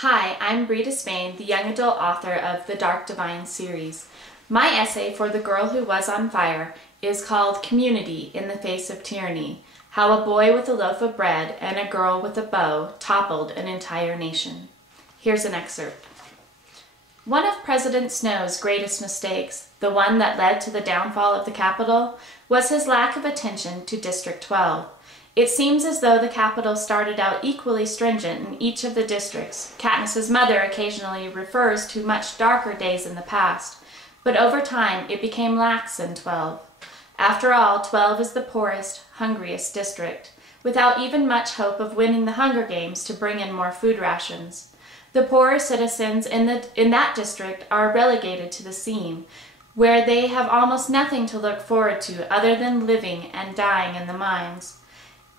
Hi, I'm Bree Despain, the young adult author of the Dark Divine series. My essay for The Girl Who Was on Fire is called Community in the Face of Tyranny: How a Boy with a Loaf of Bread and a Girl with a Bow Toppled an Entire Nation. Here's an excerpt. One of President Snow's greatest mistakes, the one that led to the downfall of the Capitol, was his lack of attention to District 12. It seems as though the Capitol started out equally stringent in each of the districts. Katniss's mother occasionally refers to much darker days in the past, but over time it became lax in 12. After all, 12 is the poorest, hungriest district, without even much hope of winning the Hunger Games to bring in more food rations. The poorer citizens in that district are relegated to the seam, where they have almost nothing to look forward to other than living and dying in the mines.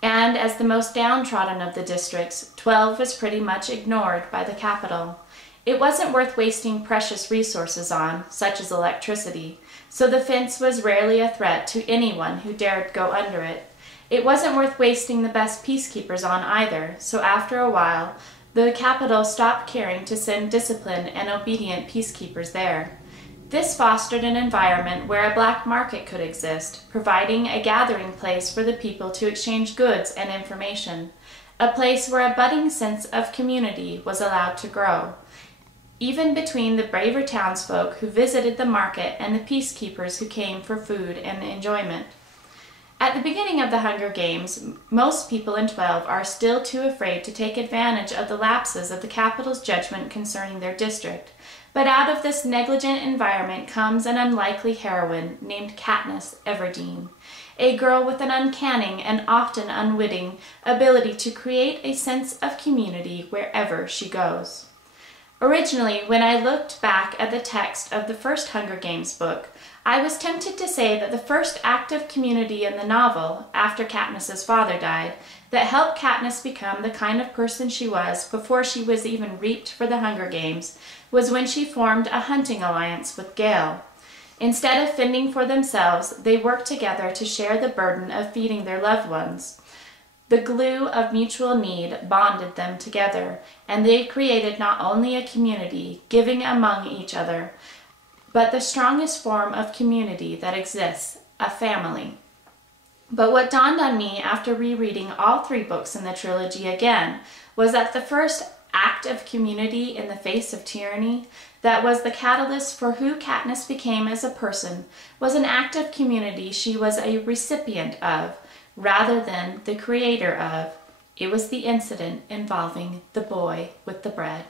And as the most downtrodden of the districts, 12 was pretty much ignored by the Capitol. It wasn't worth wasting precious resources on, such as electricity, so the fence was rarely a threat to anyone who dared go under it. It wasn't worth wasting the best peacekeepers on either, so after a while, the Capitol stopped caring to send disciplined and obedient peacekeepers there. This fostered an environment where a black market could exist, providing a gathering place for the people to exchange goods and information, a place where a budding sense of community was allowed to grow, even between the braver townsfolk who visited the market and the peacekeepers who came for food and enjoyment. At the beginning of the Hunger Games, most people in 12 are still too afraid to take advantage of the lapses of the Capitol's judgment concerning their district. But out of this negligent environment comes an unlikely heroine named Katniss Everdeen, a girl with an uncanny and often unwitting ability to create a sense of community wherever she goes. Originally, when I looked back at the text of the first Hunger Games book, I was tempted to say that the first act of community in the novel, after Katniss's father died, that helped Katniss become the kind of person she was before she was even reaped for the Hunger Games, was when she formed a hunting alliance with Gale. Instead of fending for themselves, they worked together to share the burden of feeding their loved ones. The glue of mutual need bonded them together, and they created not only a community, giving among each other, but the strongest form of community that exists, a family. But what dawned on me after rereading all three books in the trilogy again was that the first act of community in the face of tyranny, that was the catalyst for who Katniss became as a person, was an act of community she was a recipient of, rather than the creator of. It was the incident involving the boy with the bread.